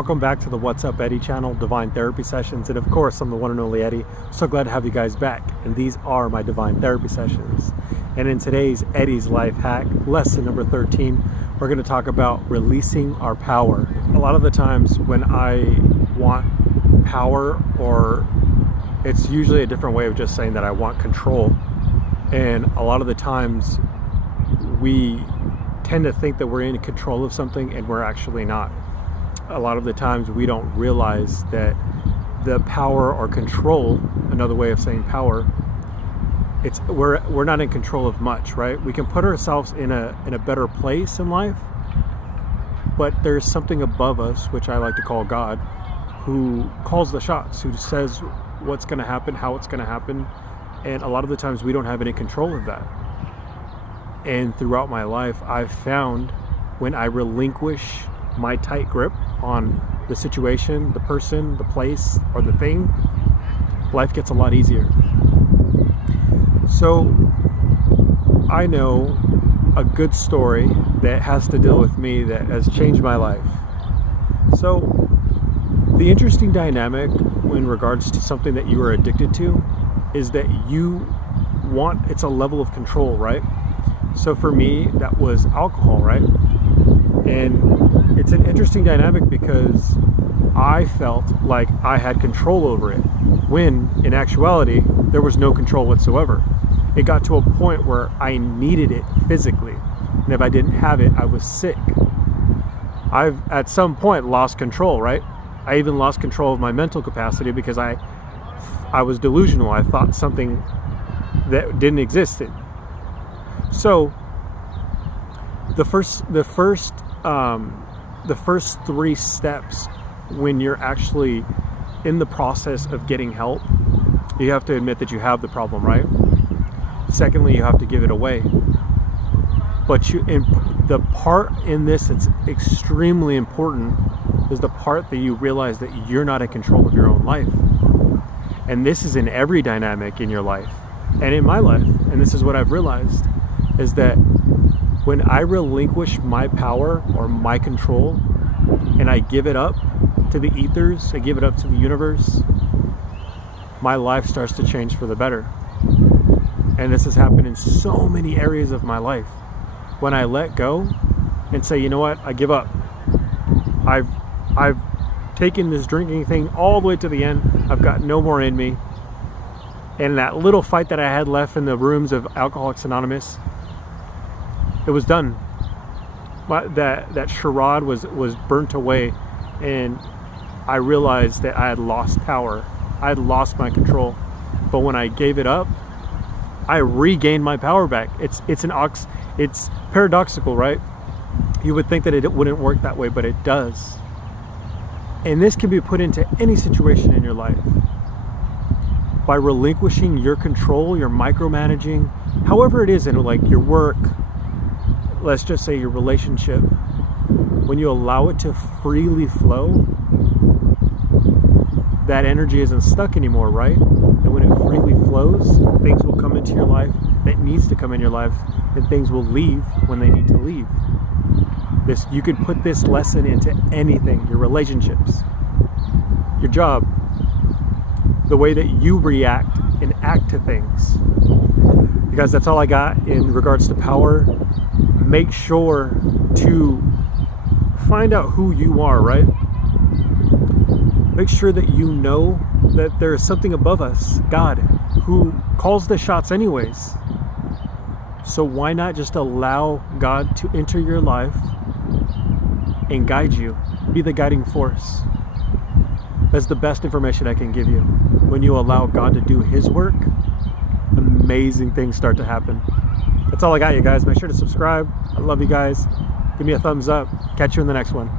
Welcome back to the What's Up Eddie channel, Divine Therapy Sessions, and of course I'm the one and only Eddie. So glad to have you guys back, and these are my Divine Therapy Sessions. And in today's Eddie's Life Hack, lesson number 13, we're going to talk about releasing our power. A lot of the times when I want power, or it's usually a different way of just saying that I want control, and a lot of the times we tend to think that we're in control of something and we're actually not. A lot of the times we don't realize that the power or control, another way of saying power, we're not in control of much, right? We can put ourselves in a better place in life, but there's something above us, which I like to call God, who calls the shots, who says what's going to happen, how it's going to happen, and a lot of the times we don't have any control of that. And throughout my life, I've found when I relinquish my tight grip on the situation, the person, the place, or the thing, life gets a lot easier. So I know a good story that has to deal with me that has changed my life. So the interesting dynamic in regards to something that you are addicted to is that it's a level of control, right? So for me, that was alcohol, right? And it's an interesting dynamic because I felt like I had control over it, when in actuality, there was no control whatsoever. It got to a point where I needed it physically. And if I didn't have it, I was sick. I've at some point lost control, right? I even lost control of my mental capacity because I was delusional. I thought something that didn't exist. So the first 3 steps when you're actually in the process of getting help, you have to admit that you have the problem, right? Secondly, you have to give it away. But the part in this that's extremely important is the part that you realize that you're not in control of your own life. And this is in every dynamic in your life and in my life. And this is what I've realized, is that when I relinquish my power or my control and I give it up to the ethers, I give it up to the universe, my life starts to change for the better. And this has happened in so many areas of my life. When I let go and say, you know what, I give up. I've taken this drinking thing all the way to the end. I've got no more in me. And that little fight that I had left in the rooms of Alcoholics Anonymous, it was done. But that charade was burnt away, and I realized that I had lost power. I had lost my control. But when I gave it up, I regained my power back. It's paradoxical, right? You would think that it wouldn't work that way, but it does. And this can be put into any situation in your life. By relinquishing your control, your micromanaging, however it is in like your work, let's just say your relationship, when you allow it to freely flow, that energy isn't stuck anymore, right? And when it freely flows, things will come into your life that needs to come in your life, and things will leave when they need to leave. You could put this lesson into anything, your relationships, your job, the way that you react and act to things. Because that's all I got in regards to power. Make sure to find out who you are, right? Make sure that you know that there is something above us, God, who calls the shots anyways. So why not just allow God to enter your life and guide you, be the guiding force? That's the best information I can give you. When you allow God to do His work, amazing things start to happen. That's all I got, you guys. Make sure to subscribe. I love you guys. Give me a thumbs up. Catch you in the next one.